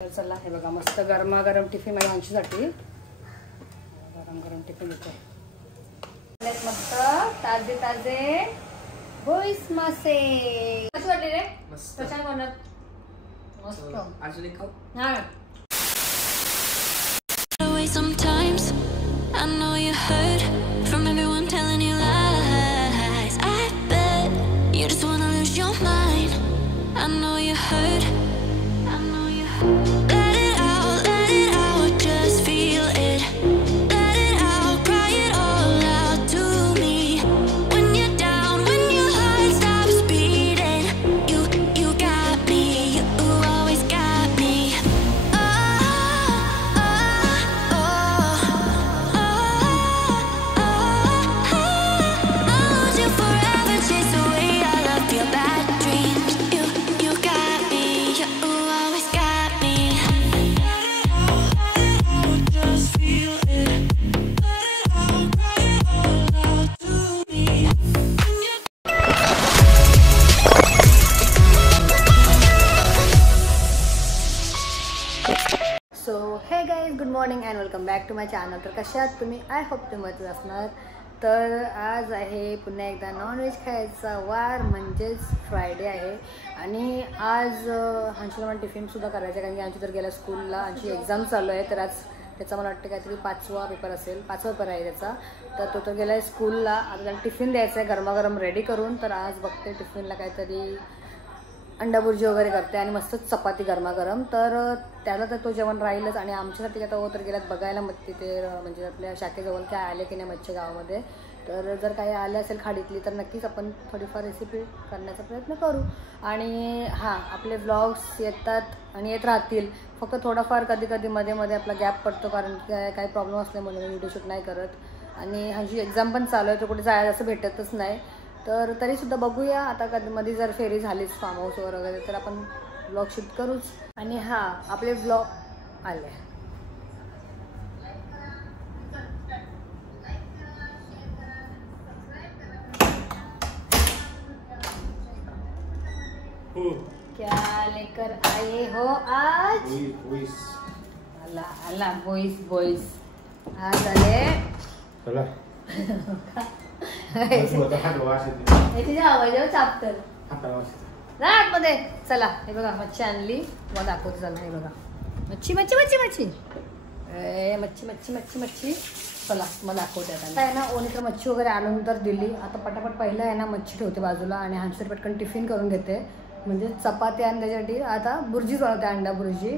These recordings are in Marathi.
चला हे बघा मस्त गरमागरम टिफिन माझ्या आमच्यासाठी गरम गरम टिफिन येतो मस्त ताजे ताजे बोईस मासे कसे वाटले रे मस्त कशा बनत मस्त अजून एक खाऊ हां Sometimes I know you heard from everyone telling you lies. I bet you just wanna lose your mind. I know you heard. I know you heard. Let it out, just feel it. Let it out, cry it all out to me. When you're down, when your heart stops beating, you got me, you always got me. So hey guys good morning and welcome back to my channel. तर कशा आहात तुम्ही? आय होप तुम्ही मस्त असणार. तर आज आहे पुन्हा एकदा नॉनव्हेज खायचा वार म्हणजेच फ्रायडे आहे आणि आज हंशीला मला टिफिनसुद्धा करायचं आहे कारण की आमची तर गेल्या स्कूलला आमची एक्झाम चालू आहे. तर आज त्याचा मला वाटतं काहीतरी 5वा पेपर असेल 5वा पेपर आहे त्याचा. तर तो तर गेला आहे स्कूलला. आता त्याला टिफिन द्यायचं आहे गरमागरम रेडी करून. तर आज बघते टिफिनला काहीतरी अंडा बुर्जी वगैरे करते आणि मस्त चपाती गरमागरम. तर त्याला तर तो जेवण राहीलच आणि आमच्यासाठी आता तर गेल्यात बघायला मग तिथे म्हणजे आपल्या शाखेजवळ काय आले की नाही मच्छी गावामध्ये. तर जर काही आले असेल खाडीतली तर नक्कीच आपण थोडीफार रेसिपी करण्याचा प्रयत्न करू. आणि हां आपले व्लॉग्स येतात आणि येत राहतील. फक्त थोडाफार कधी कधी मध्ये मध्ये आपला गॅप पडतो कारण की काही प्रॉब्लेम असल्यामुळे मी व्हिडिओ शूट नाही करत. आणि ह्याची एक्झाम पण चालू आहे तर कुठे जायला असं भेटतच नाही. तर तरीसुद्धा बघूया आता कधी मध्ये जर फेरी झालीच फार्म हाऊसवर वगैरे तर आपण ब्लॉग शूट करूच. आणि हां आपले ब्लॉग आले क्या लेकर आए हो आज? आला आला बोईस बोईस आज आले. चला मध्ये चला हे बघा मच्छी आणली मग दाखवते. चला हे बघा मच्छी मच्छी मच्छी मच्छी मच्छी मच्छी मच्छी मच्छी चला मग दाखवते. आता आहे ना ओनी तर मच्छी वगैरे आणून तर दिली. आता पटापट पहिलं आहे ना मच्छी ठेवते बाजूला आणि हंसर पटकन टिफिन करून घेते म्हणजे चपाती आणि त्याच्यासाठी आता बुर्जीच बनवते अंडा बुर्जी.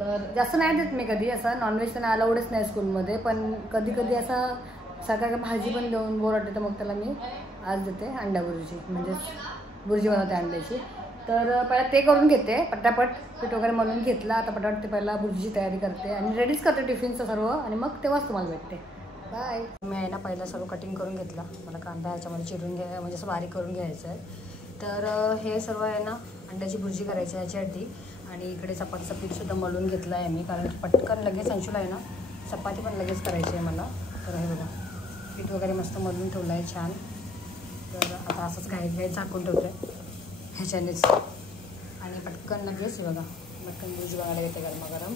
तर जास्त नाही देत मी कधी असं नॉनव्हेज तर अलाउडच नाही स्कूलमध्ये पण कधी कधी असा सकाळी भाजी पण देऊन बोर वाटते तर मग त्याला मी आज देते अंडा बुर्जी म्हणजेच बुर्जी बनवते अंड्याची. तर पहिला ते करून घेते पटापट पीठ वगैरे म्हणून घेतला. आता पटापट ते पहिला बुर्जीची तयारी करते आणि रेडीच करते टिफिनचं सर्व आणि मग तेव्हाच तुम्हाला भेटते. बाय. मी आहे ना पहिला सर्व कटिंग करून घेतला. मला कांदा ह्याच्यामध्ये चिरून म्हणजे असं बारीक करून घ्यायचं आहे. तर हे सर्व आहे ना अंड्याची बुर्जी करायची आहे ह्याच्यासाठी. आणि इकडे चपातीचं पीठसुद्धा मळून घेतलं आहे मी कारण पटकन लगेच अंशूला आहे ना चपाती पण लगेच करायची आहे मला. तर हे बघा पीठ वगैरे मस्त मळून ठेवलं आहे छान. तर आता असंच घाई झाकून ठेवते ह्याच्यानेच आणि पटकन लगेच बघा पटकन बुर्जी बनवायला येते गरमागरम.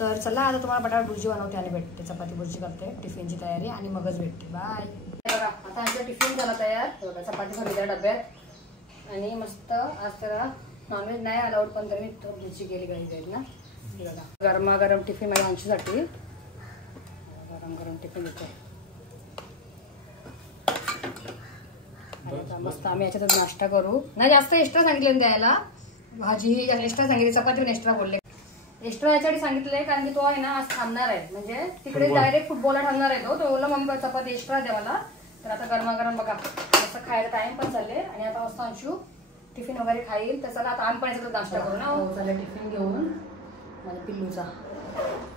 तर चला आता तुम्हाला पटापट बुर्जी बनवते आणि भेटते. चपाती बुर्जी करते टिफिनची तयारी आणि मगच भेटते. बाय. बघा आता आमचा टिफिन झाला तयार. बघा चपाती भरली त्या डब्यात आणि मस्त आज त्याला नॉनव्हेज नाही अलाउड पण तरी बुर्जी केली गरज ना. बघा गरमागरम टिफिन माझ्या आमच्यासाठी गरम गरम टिफिन येतो. मस्त आम्ही याच्यातच नाश्ता करू. नाही जास्त एक्स्ट्रा सांगितले द्यायला भाजी ही एक्स्ट्रा सांगितली चपाती पण एक्स्ट्रा बोलले. एक्स्ट्रा याच्यासाठी सांगितलंय कारण की तो आहे ना आज थांबणार आहे म्हणजे तिकडे डायरेक्ट फुटबॉलला थांबणार आहे तो. बोलला मम्मी चपाती एक्स्ट्रा द्या मला. तर आता गरमागरम बघा असं खायला टाइम पण चालले आणि आता मस्त अंशू टिफिन वगैरे खाईल. तर चला आता आम्ही पण याच्यातच नाश्ता करू ना. चला टिफिन घेऊन माझ्या पिल्लूचा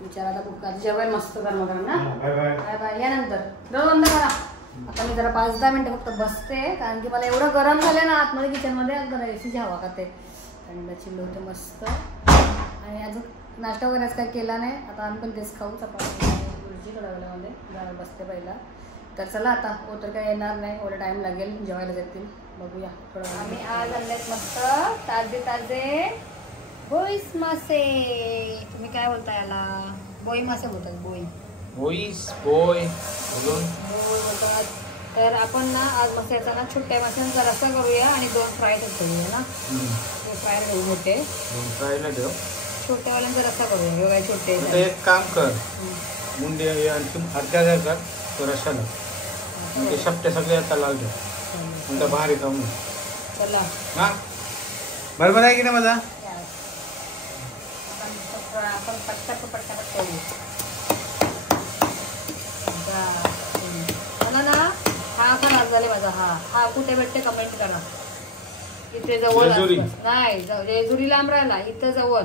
विचार आता खूप जेवायला मस्त गरमागरम ना. बाय बाय यानंतर बंद करा. आता मी जरा 5-10 मिनिटं फक्त बसते कारण की मला एवढं गरम झालं ना आतमध्ये किचनमध्ये जरा एसीची हवा खाते. थंड चिल्ल होते मस्त. आणि अजून नाश्ता वगैरे काय केला नाही. आता आम्ही पण तेच खाऊ चपाती बुर्जी थोड्या वेळामध्ये जरा बसते पहिला. तर चला आता हो तर काय येणार नाही एवढा टाईम लागेल जेवायला जातील बघूया थोडं. आम्ही आज आणलेत मस्त ताजे ताजे बोईस मासे, तुम्ही काय बोलता याला? बोई मासे बोलतात. बोई बोईस बोय बोलून बोई बोलतात. तर आपण ना आज मसाल्याचा ना छोट्या माशांचा रस्सा करूया आणि 2 फ्राय करूया ना. 2 फ्राय घेऊ मोठे, 2 फ्रायला ठेव. छोट्यावाल्यांचा रस्सा करूया. हे काय छोटे आता एक काम कर, मुंडे आणखी अर्ध्या काय कर तो रशाला ते शपटे सगळे आता लाल ठेव. नंतर बाहेर येतो. चला हा बरोबर आहे की नाही माझा? आपण पटपट करू. मला ना हा असा लाग झाले माझा. हा कुठे भेटते कमेंट करा. इथे जवळ नाही, जेजुरी लांब राहिला, इथं जवळ.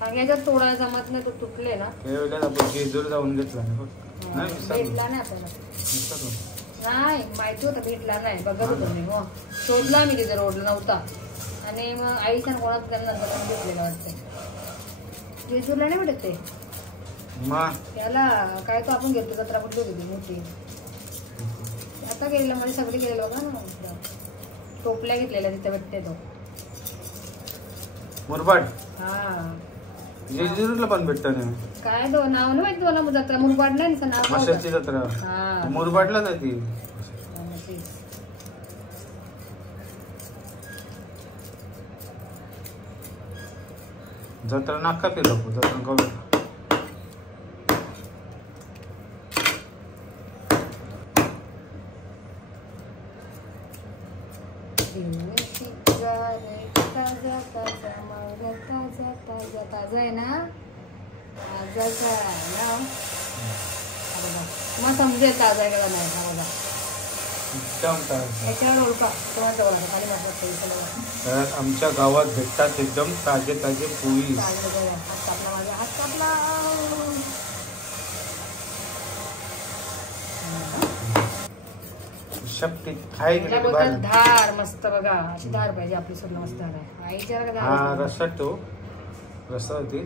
कारण याच्यात तोडायला जमत नाही, तो तुटले ना. जेजूर जाऊन घेतला भेटला नाही आपल्याला. नाही माहिती होतं, भेटला नाही. बघत होतो मी. हो शोधला मी, तिथे रोडला नव्हता. आणि मग आईच्या कोणात त्यांना भेटलेला वाटतं. जेजूरला नाही भेटत ते. याला काय तो आपण घेतो जत्रा कुठली होती मोठी. आता गेलेला म्हणजे सगळी गेलेलो का ना. टोपल्या घेतलेल्या तिथे भेटते तो मुरबाड. हा जेजुरीला पण भेटत नाही काय तो नाव नाही माहिती मला. जत्रा मुरबाड नाही नाव. माशाची जत्रा मुरबाडला नाही ती. जत्रा नाका फिरलो जत्रा करू. ताजा आहे ना. मग समजेल ताजा आहे का नाही. याच्यावर ओळखा खाली तर आमच्या गावात भेटतात एकदम ताजे ताजे पोळी. हात कापला. धार मस्त बघा. अशी धार पाहिजे आपली. सुद्धा मस्त धार आहे. आईच्या रस्सा तो रस्सा होती.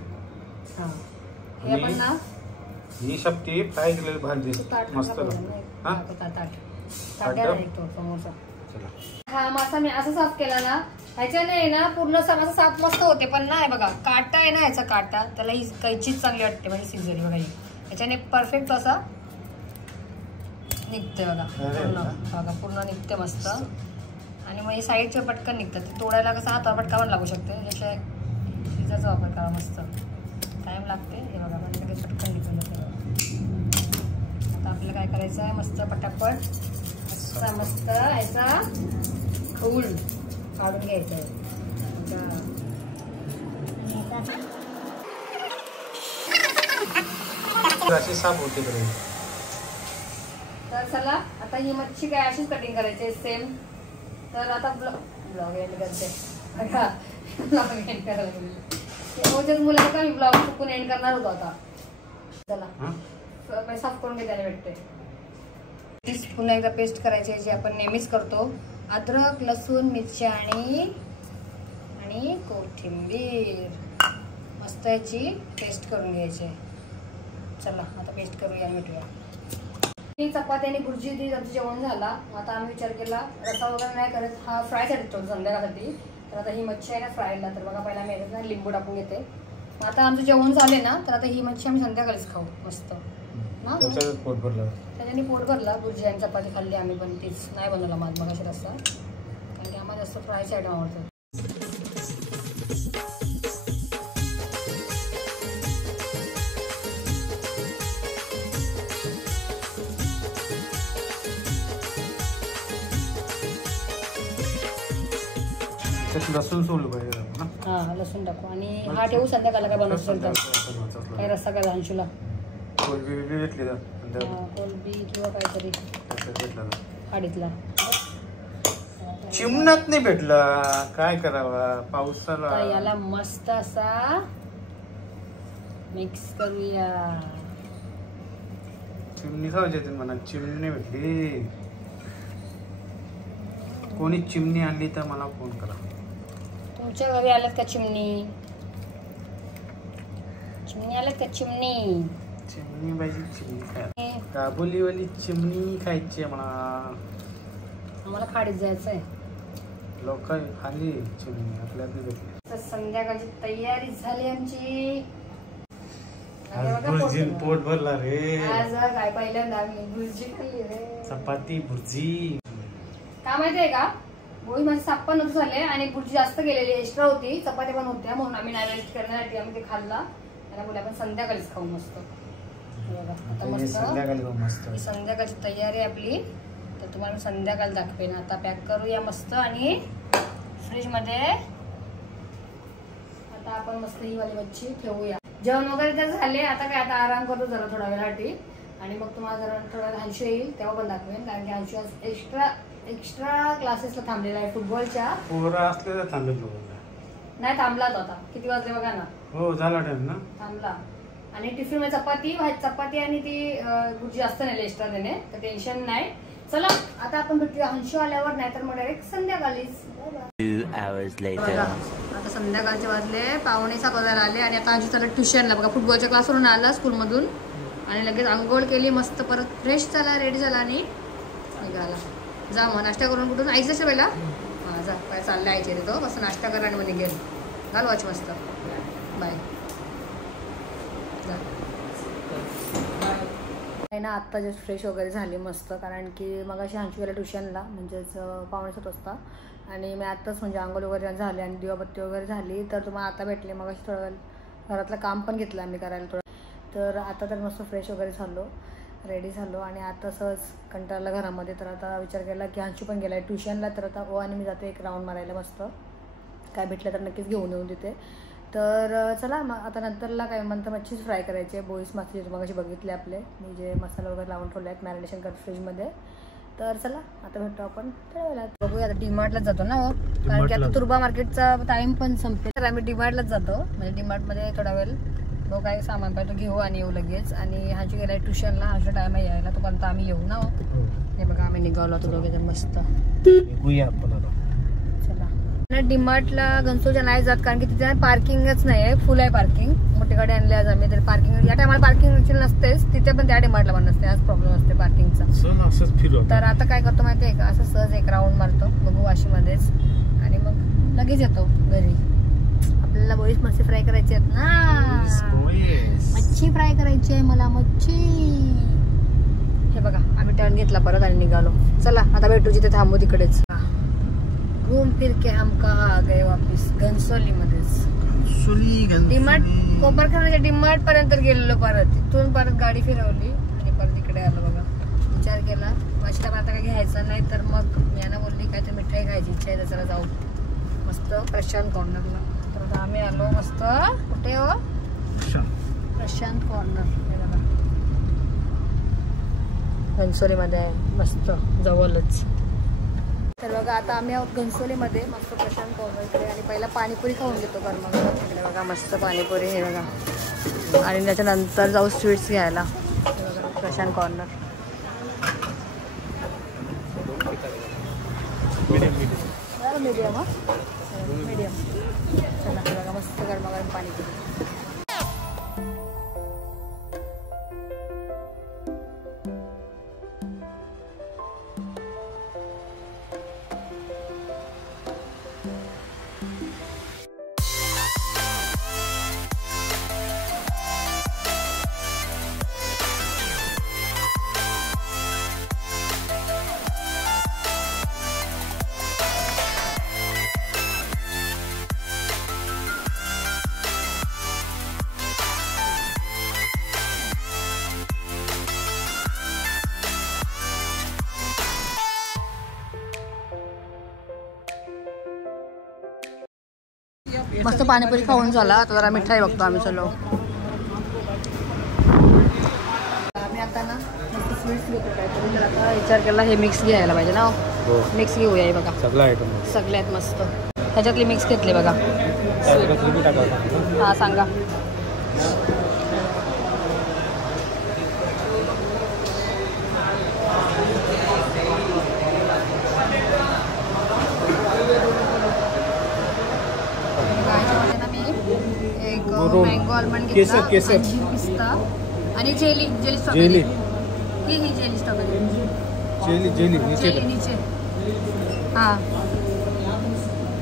आपण ना ही शपटी फ्राय केलेली भाजी मस्त. समोसा. हा मासा मी असं साफ केला ना. ह्याच्याने ना पूर्ण मासा साफ मस्त होते. पण ना बघा काटा आहे ना, याचा काटा त्याला ही कैचीच चांगली वाटते. म्हणजे सिझरी बघा ह्याच्याने परफेक्ट असा निघते बघा. पूर्ण निघते मस्त. आणि मग साईडचे पटकन निघतात. ते तोडायला कसं हातावर पटका पण लागू शकते. त्याशिवाय शिजाचा वापर करा. मस्त टाइम लागते. हे बघा पण लगेच पटकन निघून जाते. आता आपल्याला काय करायचं आहे, मस्त पटापट असा मस्त याचा खऊल काढून घ्यायचा आहे. साफ होते. तर चला आता ही मच्छी काय अशीच कटिंग करायची सेम. तर आता ब्लॉग एंड करते. ब्लॉग एंड करायला मुलाला का मी ब्लॉग चुकून एंड करणार होतो. आता चला साफ करून घेताना भेटते. पुन्हा एकदा पेस्ट करायची जी आपण नेहमीच करतो. अद्रक, लसूण, मिरची आणि कोथिंबीर मस्त याची पेस्ट करून घ्यायची. चला आता पेस्ट करूया. भेटूया. चपाती आणि भुर्जी ती आमचं जेवण झाला. आता आम्ही विचार केला रस्सा वगैरे नाही करत, हा फ्रायसाठी ठेवतो संध्याकाळसाठी. तर आता ही मच्छी आहे ना फ्रायला. तर बघा पहिला मी ना लिंबू टाकून घेते. मग आता आमचं जेवण झाले ना, तर आता ही मच्छी आम्ही संध्याकाळीच खाऊ मस्त ना. त्याच्याने पोट भरला. भुर्जी आणि चपाती खाल्ली आम्ही. पण तीच नाही बनवला मगाशी रस्सा. कारण की आम्हाला जास्त फ्रायचे आयटम आवडतात. लसूण सोडलं पाहिजे ना. हा लसूण टाकू. आणि हा ठेवू संध्याकाळला काय बनवतो काय रस्सा काय अंशूला कोलबी किंवा काहीतरी खाडीतला. चिमणात नाही भेटला काय करावा पावसाला. याला मस्त असा मिक्स करूया. चिमणी खायची म्हणा. चिमणी नाही भेटली. कोणी चिमणी आणली तर मला फोन करा. तुमच्या घरी आल्यात का चिमणी? चिमणी आल्यात का चिमणी? चिमणी पाहिजे. चिमणी खाय. काबुलीवाली चिमणी खायची मला. आम्हाला खाडीत जायचंय. लोक खाली चिमणी आपल्याला भेटली. तर संध्याकाळची तयारी झाली आमची. भुर्जी पोट भरला रे. आज काय पहिल्यांदा आम्ही भुर्जी खाल्ली रे. चपाती भुर्जी. का माहितीये का, पोळी माझे 56 झाले आणि भुर्जी जास्त गेलेली एक्स्ट्रा होती, चपाती पण होत्या, म्हणून आम्ही नाही वेस्ट करण्यासाठी आम्ही ते खाल्ला. आणि बोलले आपण संध्याकाळीच खाऊ मस्त. मस्त संध्याकाळची तयारी आपली. तर तुम्हाला संध्याकाळी दाखवेन. आता पॅक करूया मस्त आणि फ्रीज मध्ये आता आपण मस्त ही वाली मच्छी ठेवूया. जेवण वगैरे तर झाले. आता काय, आता आराम करतो जरा थोडा वेळासाठी आणि मग तुम्हाला जरा थोडा अंशू येईल तेव्हा पण दाखवेन. कारण की अंशू आज एक्स्ट्रा क्लासेसला थांबलेला आहे फुटबॉलच्या. नाही थांबला तो. आता किती वाजले बघा ना. हो झाला टाइम ना. थांबला. आणि टिफिन मध्ये चपाती आणि ती भुर्जी जास्त नेली एक्स्ट्रा त्याने, तर टेन्शन नाही. चला आता आपण भेटूया अंशू आल्यावर, नाहीतर मग डायरेक्ट संध्याकाळीच. 2 hours later. आता संध्याकाळचे वाजले 5:45 वाजायला आले आणि आता अंशू चालला ट्युशनला. बघा फुटबॉलच्या क्लासवरून आला स्कूलमधून आणि लगेच आंघोळ केली मस्त, परत फ्रेश झाला, रेडी झाला आणि निघाला. जा मग नाश्ता करून. कुठून आईचं पहिला. हां जा, काय चाललं आईचे तो मस्त नाश्ता करा आणि मग निघेल. घाल वॉच मस्त. बाय. नाही ना, आत्ता जस्ट फ्रेश वगैरे झाली मस्त, कारण की मग अशी अंशू गेला ट्युशनला, म्हणजेच 5:45 वाजता. आणि मी आत्ताच म्हणजे आंघोळ वगैरे झाली आणि दिवाबत्ती वगैरे झाली, तर तुम्हाला आता भेटले. मग अशी थोडं वेळ घरातलं काम पण घेतलं आम्ही करायला थोडं. तर आता तर मस्त फ्रेश वगैरे झालो, रेडी झालो आणि आता सहज कंटाळला घरामध्ये. तर आता विचार केला की अंशू पण गेला आहे ट्युशनला, तर आता आणि मी जाते एक राऊंड मारायला मस्त. काय भेटलं तर नक्कीच घेऊन येऊन तिथे. तर चला मग आता नंतरला काय म्हणतं मच्छीच फ्राय करायची आहे. बोईस मच्छी मग अशी बघितले आपले, मी जे मसाला वगैरे लावून ठेवले आहेत मॅरिनेशन करत फ्रीजमध्ये. तर चला आता भेटतो आपण थोड्या वेळात. बघूया आता डीमार्टलाच जातो ना हो, कारण की आता तुर्बा मार्केटचा टाइम पण संपेल. तर आम्ही डीमार्टलाच जातो, म्हणजे डीमार्टमध्ये थोडा वेळ बघू काय सामान पाहिजे घेऊ आणि येऊ लगेच. आणि हाची गेला आहे ट्युशनला, हाचा टाइम आहे यायला, तोपर्यंत आम्ही येऊ ना हो. हे बघा आम्ही निघालो होतो दोघे मस्त. चला डीमार्टला घनसोच्या नाही जात, कारण की तिथे पार्किंगच नाही आहे, फुल आहे पार्किंग. मोठी गाडी आणली आज आम्ही, तर पार्किंग या टायमाला पार्किंग नसतेच तिथे, पण त्या डीमार्टला पण नसते. आज प्रॉब्लेम असते पार्किंगचा. तर आता काय करतो माहिती आहे का, असं सहज एक राऊंड मारतो बघू वाशीमध्येच आणि मग लगेच येतो घरी. आपल्याला बोईस मच्छी फ्राय करायची आहेत ना, मच्छी फ्राय करायची आहे मला, मच्छी. हे बघा आम्ही टर्न घेतला परत आणि निघालो. चला आता भेटू जिथे थांबू तिकडेच. घूम फिर के हम कहा आ गए वापिस, घनसोली मध्येच. डीमार्ट कोपरखानाच्या डीमार्ट पर्यंत गेलेलो, परत तिथून परत गाडी फिरवली आणि परत इकडे आलो. बघा विचार केला वाशीला आता काही घ्यायचं नाही, तर मग मी यांना बोलली काहीतरी मिठाई खायची इच्छा आहे, तर जाऊ मस्त प्रशांत कॉर्नरला. तर आता आम्ही आलो मस्त. कुठे हो, प्रशांत कॉर्नर. घनसोलीमध्ये आहे मस्त जवळच. तर बघा आता आम्ही आहोत घनसोलीमध्ये मस्त प्रशांत कॉर्नर इकडे. आणि पहिला पाणीपुरी खाऊन घेतो गरमागरम. इकडे बघा मस्त पाणीपुरी हे बघा, आणि त्याच्यानंतर जाऊ स्वीट्स घ्यायला. बघा प्रशांत कॉर्नर. मीडियम हा मीडियम. चला बघा मस्त गरमागरम पाणीपुरी. मस्त पाणीपुरी खाऊन झाला, आता जरा मिठाई बघतो आम्ही. चलो आम्ही आता ना मस्त स्वीट्स घेतो काहीतरी. तर आता विचार केला हे मिक्स घ्यायला पाहिजे ना. मिक्स घेऊया. हे बघा सगळे आहेत मस्त. ह्याच्यातली मिक्स घेतली बघा. हां सांगा. मँगो आल्मंड घेतला, अंजीर पिस्ता आणि जेली स्ट्रॉबेरी. ही जेली स्ट्रॉबेरी जेली नीचे. हां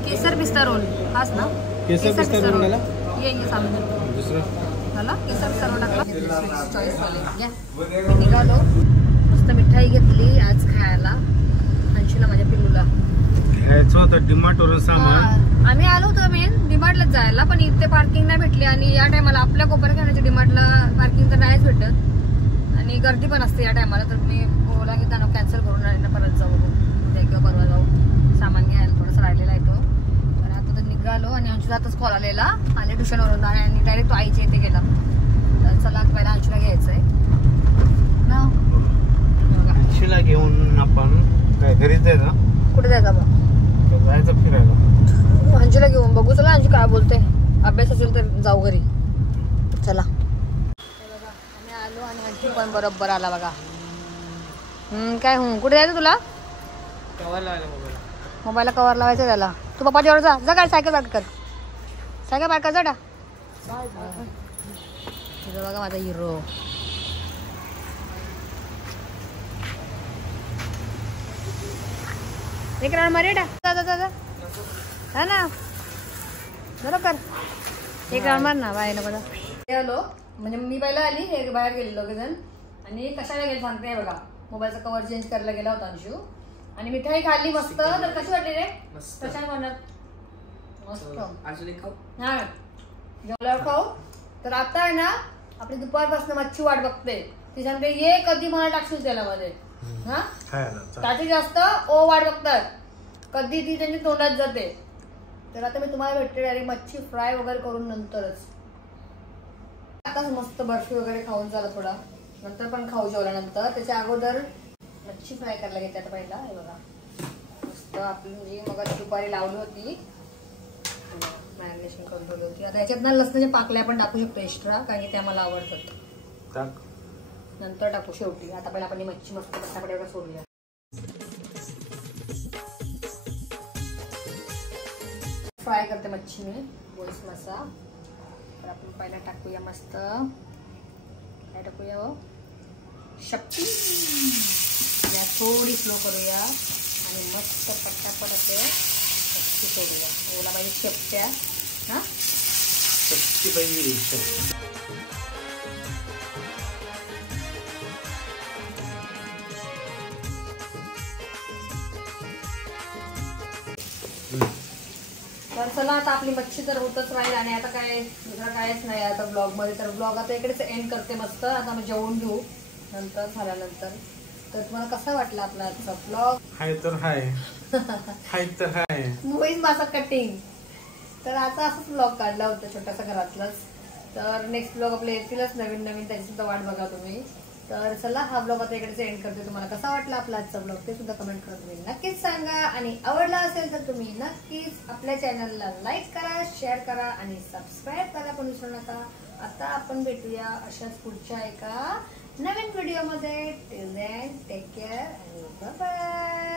केसर पिस्ता रोल हाच ना. केसर पिस्ता रोल झाला ये सामने दुसरं झाला केसर सर्व टाकला चॉईस वाले निघालो मस्त मिठाई घेतली आज खायला अंशूला माझ्या पिल्लूला घ्यायचं होतं डिमार्ट वरून सामान आम्ही आलो होतो मेन डिमार्टलाच जायला पण इथे पार्किंग नाही भेटली आणि या टायमाला आपल्या कोपरखान्याच्या डिमार्टला पार्किंग तर नाहीच भेटत आणि गर्दी पण असते या टायमाला तर मी ओला की त्यांना कॅन्सल करून परत जाऊ उद्या किंवा परवा जाऊ सामान घ्यायला थोडंसं राहिलेला आहे तो तर आता तर निघालो आणि अंशूला आताच कॉल आलेला आले ट्युशनवरून आणि डायरेक्ट तो आईच्या इथे गेला तर चला पहिला अंशूला घ्यायचं आहे ना अंशूला घेऊन आपण काय घरीच जायचं कुठे जायचं बा जायचं फिरायला अंशूला घेऊन बघू चला अंशू काय बोलते अभ्यास असेल तर जाऊ घरी चला बघा आम्ही आलो आणि अंशू पण बरोबर आला बघा काय कुठे जायचं तुला कवर लावायला मोबाईलला कवर लावायचं त्याला तू पप्पाच्यावर जा जा काय सायकल पार्क कर सायकल पार्क कर जा बघा माझा हिरो एक राऊंड मारे हा ना बरोबर कर एक राऊंड मार ना बाहेर बघा आलो म्हणजे मी पहिला आली हे बाहेर गेलेलो जण आणि कशाला गेले सांगते बघा मोबाईलचा कव्हर चेंज करायला गेला होता अंशू आणि मिठाई खाल्ली मस्त तर कशी वाटली रे कशाने म्हणत मस्त हा जेवल्यावर खाऊ तर आता आहे ना आपली दुपारपासून मच्छी वाट बघते ती सांगते ये कधी मला टाकशील तेलामध्ये हा त्याची जास्त ओ वाट बघतात कधी ती त्यांची तोंडात जाते तर आता मी तुम्हाला भेटते डायरेक्ट मच्छी फ्राय वगैरे करून नंतरच आताच मस्त बर्फी वगैरे खाऊन झाला थोडा नंतर पण खाऊ जेवल्यानंतर त्याच्या अगोदर मच्छी फ्राय करायला घेते आता पहिला हे बघा मस्त आपली जी मग दुपारी लावली होती मॅरिनेशन करून ठेवली होती आता याच्यात ना लसणाच्या पाकल्या पण टाकू शकतो एक्स्ट्रा कारण की त्या मला आवडतात नंतर टाकू शेवटी आता पहिला आपण मच्छी मस्त पटापट एवढं सोडूया फ्राय करते मच्छी मी बोल्स मसा तर आपण पहिला टाकूया मस्त काय टाकूया हो शक्ती थोडी स्लो करूया आणि मस्त पटापट असे मच्छी सोडूया ओला पाहिजे शेपट्या हा शक्ती पाहिजे तर चला आता आपली मच्छी तर होतच राहील आणि आता काय दुसरं कायच नाही आता ब्लॉग मध्ये तर ब्लॉग आता इकडेच एंड करते मस्त आता मी जेवून घेऊ नंतर झाल्यानंतर तर तुम्हाला कसा वाटला आपला आजचा ब्लॉग हाय तर हाय हाय तर हाय मुव्हीज माझा कटिंग तर आता असंच ब्लॉग काढला होता छोटासा घरातलाच तर नेक्स्ट ब्लॉग आपले येतीलच नवीन नवीन त्याची सुद्धा वाट बघा तुम्ही तर चला हा ब्लॉग आता इकडेच एंड करते तुम्हाला कसा वाटला आपला आजचा ब्लॉग ते सुद्धा कमेंट करून तुम्ही नक्कीच सांगा आणि आवडला असेल तर तुम्ही नक्कीच आपल्या चॅनलला लाईक करा शेअर करा आणि सबस्क्राईब करायला पण विसरू नका आता आपण भेटूया अशाच पुढच्या एका नवीन व्हिडिओमध्ये टिल देन टेक केअर आणि बाय बाय